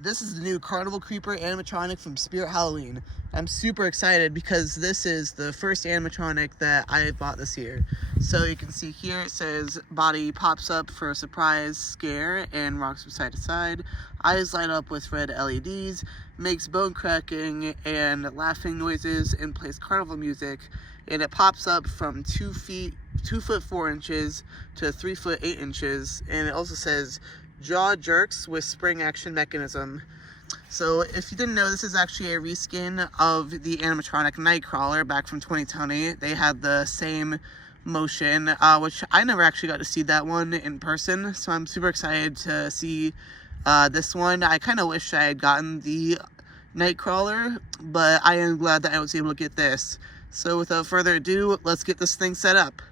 This is the new Carnival Creeper animatronic from Spirit Halloween. I'm super excited because this is the first animatronic that I bought this year. So you can see here it says body pops up for a surprise scare and rocks from side to side. Eyes light up with red LEDs, makes bone cracking and laughing noises, and plays carnival music. And it pops up from 2 foot 4 inches to 3 foot 8 inches. And it also says jaw jerks with spring action mechanism. So if you didn't know, this is actually a reskin of the animatronic Nightcrawler back from 2020. They had the same motion, which I never actually got to see that one in person, so I'm super excited to see this one. I kind of wish I had gotten the Nightcrawler, but I am glad that I was able to get this. So without further ado, let's get this thing set up.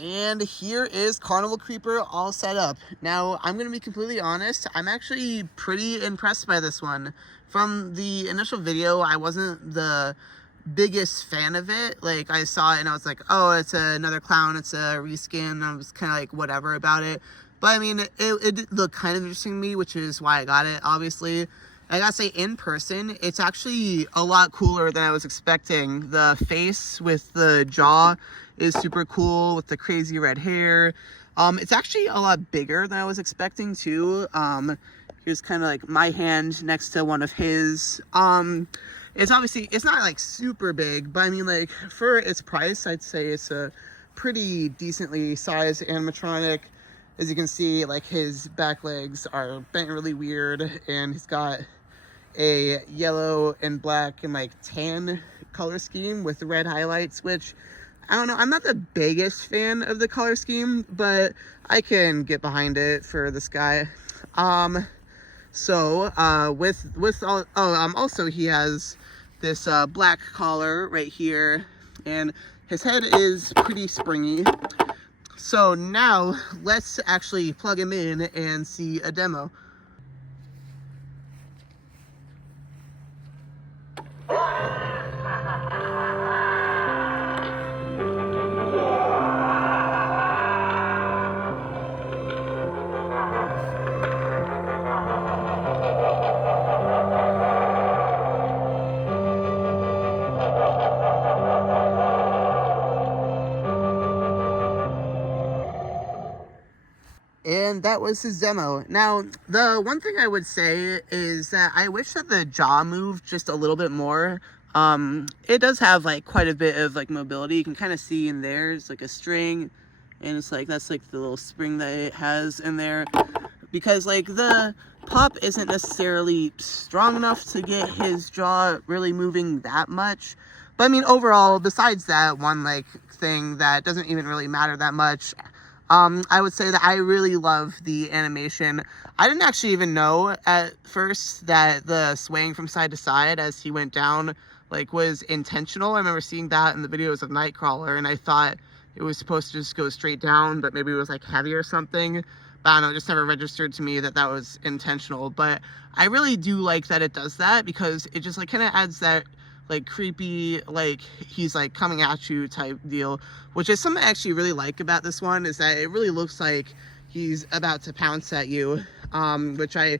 And here is Carnival Creeper all set up. Now, I'm going to be completely honest, I'm actually pretty impressed by this one. From the initial video, I wasn't the biggest fan of it. Like, I saw it and I was like, oh, it's another clown, it's a reskin. I was kind of like, whatever about it. But I mean, it did look kind of interesting to me, which is why I got it, obviously. I gotta say, in person, it's actually a lot cooler than I was expecting. The face with the jaw is super cool with the crazy red hair. It's actually a lot bigger than I was expecting too. Here's kind of like my hand next to one of his. It's obviously, it's not like super big, but I mean, like, for its price, I'd say it's a pretty decently sized animatronic. As you can see, like, his back legs are bent really weird, and he's got a yellow and black and like tan color scheme with red highlights, which I don't know, I'm not the biggest fan of the color scheme, but I can get behind it for this guy. Also he has this black collar right here, and his head is pretty springy. So now let's actually plug him in and see a demo. And that was his demo. Now, the one thing I would say is that I wish that the jaw moved just a little bit more. It does have like quite a bit of like mobility. You can kind of see in there, it's like a string, and it's like, that's like the little spring that it has in there, because like the pup isn't necessarily strong enough to get his jaw really moving that much. But I mean, overall, besides that one like thing that doesn't even really matter that much, I would say that I really love the animation. I didn't actually even know at first that the swaying from side to side as he went down like was intentional. I remember seeing that in the videos of Nightcrawler, and I thought it was supposed to just go straight down, but maybe it was like heavy or something. But I don't know, it just never registered to me that that was intentional. But I really do like that it does that, because it just like kind of adds that like creepy, like he's like coming at you type deal, which is something I actually really like about this one, is that it really looks like he's about to pounce at you, which I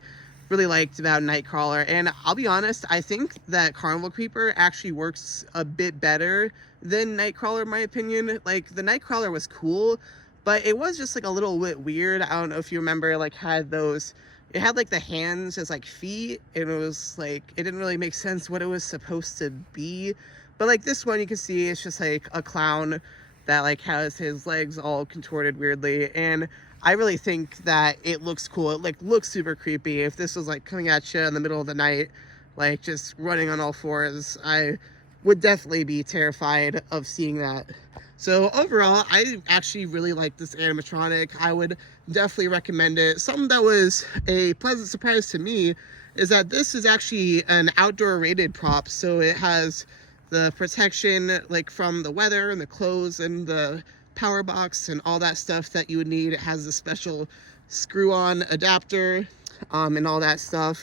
really liked about Nightcrawler. And I'll be honest, I think that Carnival Creeper actually works a bit better than Nightcrawler, in my opinion. Like, the Nightcrawler was cool, but it was just like a little bit weird. I don't know if you remember, like, had those, it had like the hands as like feet, and it was like, it didn't really make sense what it was supposed to be. But like this one, you can see it's just like a clown that like has his legs all contorted weirdly, and I really think that it looks cool. It like looks super creepy. If this was like coming at you in the middle of the night, like just running on all fours, I would definitely be terrified of seeing that. So overall, I actually really like this animatronic. I would definitely recommend it. Something that was a pleasant surprise to me is that this is actually an outdoor rated prop. So it has the protection like from the weather and the clothes and the power box and all that stuff that you would need. It has a special screw-on adapter and all that stuff.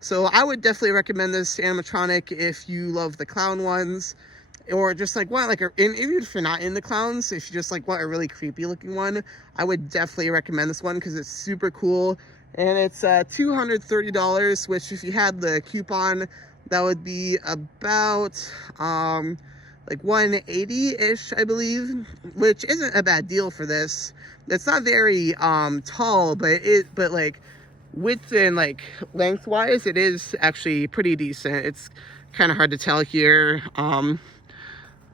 So I would definitely recommend this animatronic if you love the clown ones, or just like want like even if you're not into clowns, if you just like want a really creepy looking one, I would definitely recommend this one because it's super cool. And it's $230, which if you had the coupon, that would be about like $180-ish, I believe, which isn't a bad deal for this. It's not very tall, but like width and like lengthwise, it is actually pretty decent. It's kind of hard to tell here,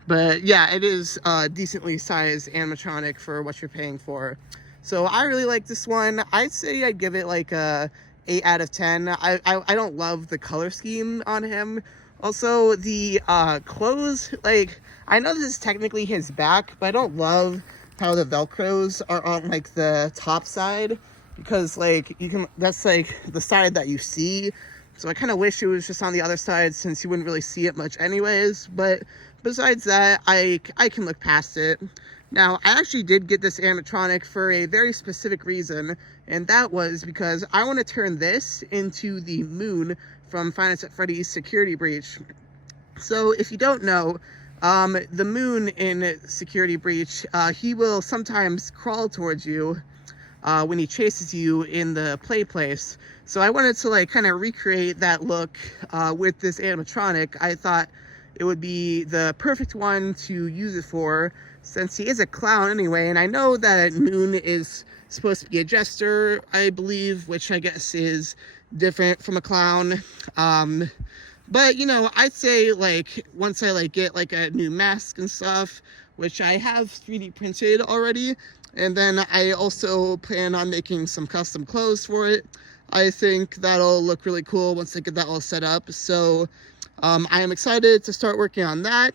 but yeah, it is a decently sized animatronic for what you're paying for. So I really like this one. I'd say I'd give it like a 8 out of 10. I don't love the color scheme on him. Also, the clothes, like, I know this is technically his back, but I don't love how the Velcros are on like the top side, because like you can, that's like the side that you see. So I kind of wish it was just on the other side, since you wouldn't really see it much anyways. But besides that, I can look past it. Now, I actually did get this animatronic for a very specific reason, and that was because I want to turn this into the Moon from Five Nights at Freddy's Security Breach. So if you don't know, the Moon in Security Breach, he will sometimes crawl towards you when he chases you in the play place. So I wanted to like kind of recreate that look with this animatronic. I thought it would be the perfect one to use it for, since he is a clown anyway. And I know that Moon is supposed to be a jester, I believe, which I guess is different from a clown. But you know, I'd say like once I like get like a new mask and stuff, which I have 3D printed already, and then I also plan on making some custom clothes for it, I think that'll look really cool once I get that all set up. So I am excited to start working on that.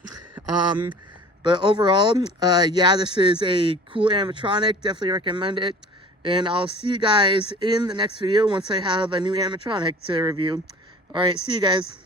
But overall, yeah, this is a cool animatronic. Definitely recommend it. And I'll see you guys in the next video once I have a new animatronic to review. All right, see you guys.